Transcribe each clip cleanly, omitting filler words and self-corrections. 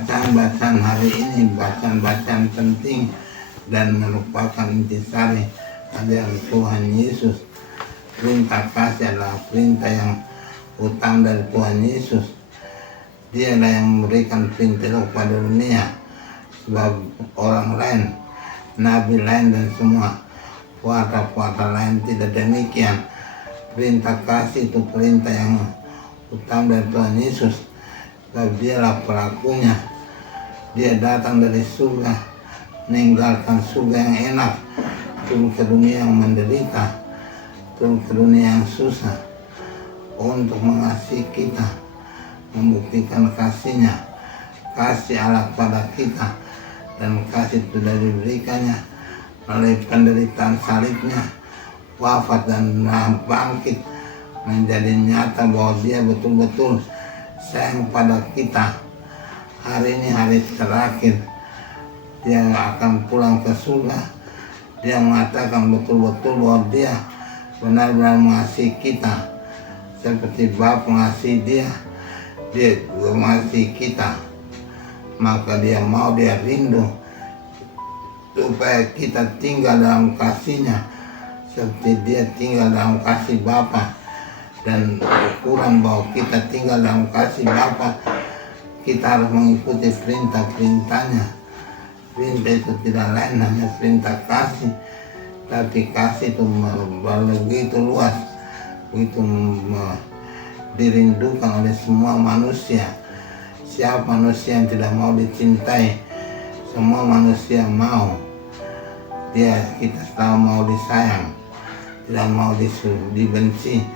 bacaan-bacaan hari ini, bacaan-bacaan penting dan merupakan intisari ajaran Tuhan Yesus. Perintah kasih adalah perintah yang utama dari Tuhan Yesus. Dialah yang memberikan perintah itu kepada dunia, sebab orang lain, nabi lain dan semua puasa-puasa lain tidak demikian. Perintah kasih itu perintah yang utama dari Tuhan Yesus, sebab dialah pelakunya. Dia datang dari surga, meninggalkan surga yang enak, turun ke dunia yang menderita, turun ke dunia yang susah untuk mengasihi kita, membuktikan kasihnya, kasih Allah pada kita, dan kasih itu sudah diberikannya melalui penderitaan salibnya, wafat dan bangkit, menjadi nyata bahwa dia betul-betul sayang pada kita. Hari ini hari terakhir, dia akan pulang ke surga. Dia mengatakan betul-betul bahwa dia benar-benar mengasihi kita seperti Bapa mengasihi dia juga mengasihi kita. Maka dia mau, dia rindu supaya kita tinggal dalam kasihnya seperti dia tinggal dalam kasih Bapa. Dan ukuran bahwa kita tinggal dalam kasih Bapa, kita harus mengikuti perintah-perintahnya. Perintah itu tidak lain hanya perintah kasih, tapi kasih itu begitu luas, begitu dirindukan oleh semua manusia. Siapa manusia yang tidak mau dicintai? Semua manusia mau. Kita selalu mau disayang, tidak mau dibenci,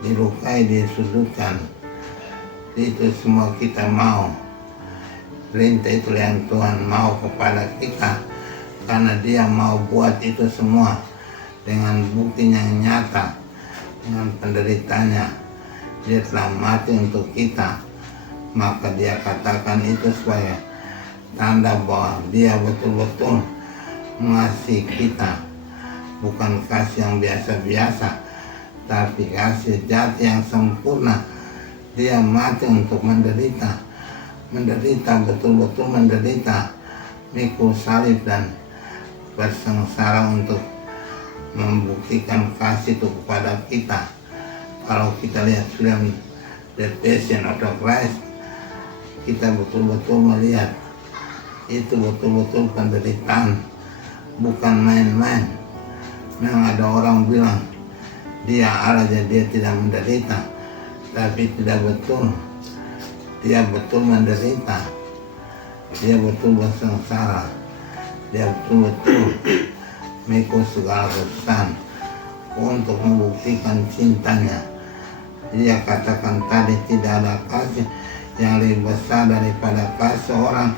dilukai, disudutkan. Itu semua kita mau. Perintah itu yang Tuhan mau kepada kita, karena dia mau buat itu semua dengan buktinya yang nyata, dengan penderitanya. Dia telah mati untuk kita, maka dia katakan itu sebagai tanda bahwa dia betul-betul mengasihi kita. Bukan kasih yang biasa-biasa, tapi kasih jati yang sempurna. Dia mati untuk menderita, betul-betul menderita, mikul salib dan bersengsara untuk membuktikan kasih itu kepada kita. Kalau kita lihat film The Passion of the Christ, kita betul-betul melihat itu betul-betul penderitaan, bukan main-main. Memang ada orang bilang dia Allah jadi dia tidak menderita, tapi tidak betul. Dia betul menderita, dia betul bersengsara, dia betul-betul mengikut segala kesusahan untuk membuktikan cintanya. Dia katakan tadi, tidak ada kasih yang lebih besar daripada kasih orang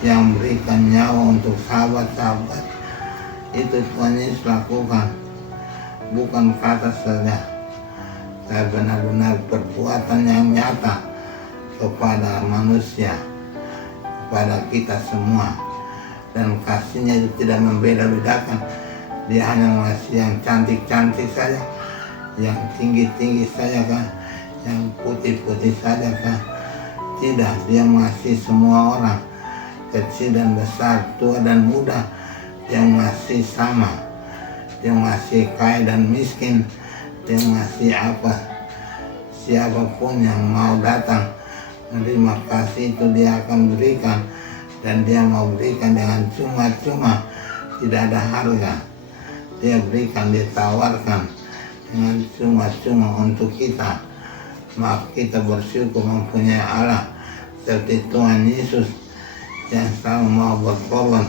yang memberikan nyawa untuk sahabat-sahabat. Itu Tuhan Yesus lakukan, bukan kata saja, tapi benar-benar perbuatan yang nyata kepada manusia, kepada kita semua. Dan kasihnya itu tidak membeda-bedakan. Dia hanya mengasihi yang cantik-cantik saja, yang tinggi-tinggi saja kah, yang putih-putih saja kah. Tidak, dia mengasihi semua orang, kecil dan besar, tua dan muda. Dia mengasihi sama. Dia mengasihi kaya dan miskin. Dia mengasihi apa, siapapun yang mau datang menerima kasih itu dia akan berikan. Dan dia mau berikan dengan cuma-cuma, tidak ada harga. Dia berikan, dia tawarkan dengan cuma-cuma untuk kita. Maka kita bersyukur mempunyai Allah seperti Tuhan Yesus yang selalu mau berkorban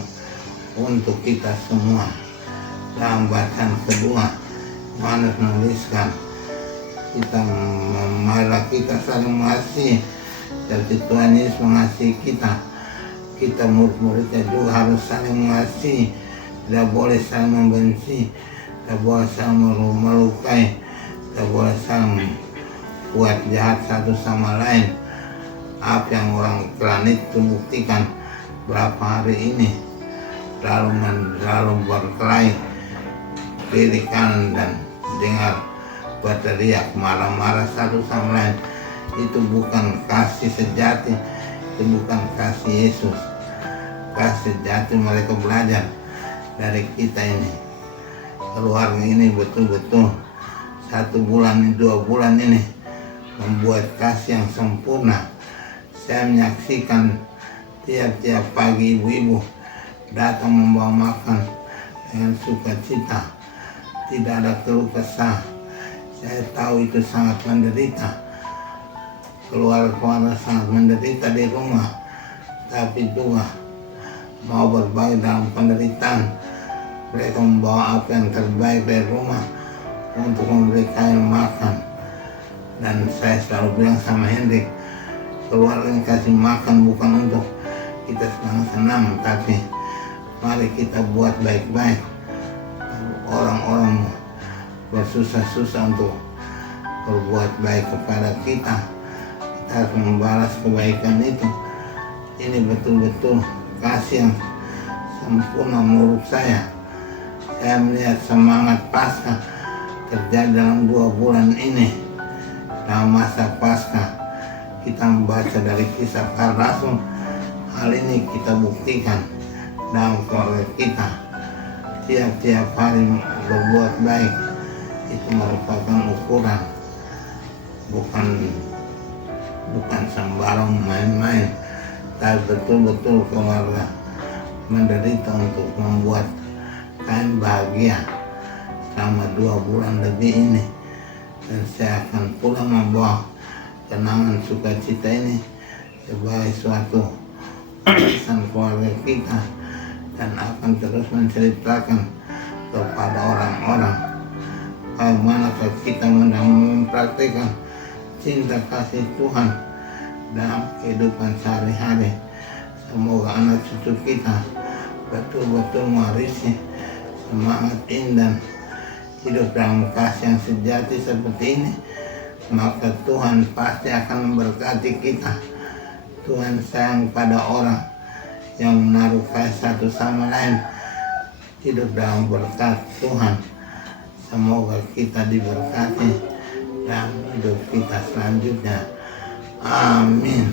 untuk kita semua. Dalam bacaan kedua, Yohanes menuliskan, marilah kita saling mengasihi seperti Tuhan Yesus mengasihi kita. Kita murid-muridnya juga harus saling mengasihi, tidak boleh saling membenci, tidak boleh saling melukai, tidak boleh saling buat jahat satu sama lain. Apa yang orang Granit itu buktikan berapa hari ini, lalu berkelahi kiri kanan dan dengar berteriak marah-marah satu sama lain. Itu bukan kasih sejati itu bukan kasih Yesus. Kasih sejati mereka belajar dari kita ini. Keluarga ini betul-betul 1 bulan, 2 bulan ini membuat kasih yang sempurna. Saya menyaksikan tiap-tiap pagi ibu-ibu datang membawa makan dengan sukacita, tidak ada keluh kesah. Saya tahu itu sangat menderita, keluarga sangat menderita di rumah, tapi juga mau berbagi dalam penderitaan. Mereka membawa apa yang terbaik dari rumah untuk memberi kalian makan. Dan saya selalu bilang sama Hendrik, keluarga yang kasih makan bukan untuk kita senang-senang, tapi mari kita buat baik-baik. Orang-orang bersusah-susah untuk berbuat baik kepada kita, kita harus membalas kebaikan itu. Ini betul-betul kasih yang sempurna menurut saya. Saya melihat semangat Paskah terjadi dalam 2 bulan ini. Dalam masa Paskah kita membaca dari kisah para rasul. Hal ini kita buktikan dalam keluarga kita. Tiap-tiap hari berbuat baik itu merupakan ukuran, bukan sembarang main-main, tapi betul-betul keluarga menderita untuk membuat kalian bahagia selama 2 bulan lebih ini. Dan saya akan pulang membawa kenangan sukacita ini sebagai suatu pesan keluarga kita, dan akan terus menceritakan kepada orang-orang bagaimana kita mempraktikkan cinta kasih Tuhan dalam kehidupan sehari-hari. Semoga anak cucu kita betul-betul mewarisi semangat indah hidup dalam kasih yang sejati seperti ini. Maka Tuhan pasti akan memberkati kita. Tuhan sayang pada orang yang menaruh kasih satu sama lain, hidup dalam berkat Tuhan. Semoga kita diberkati dalam hidup kita selanjutnya. Amin.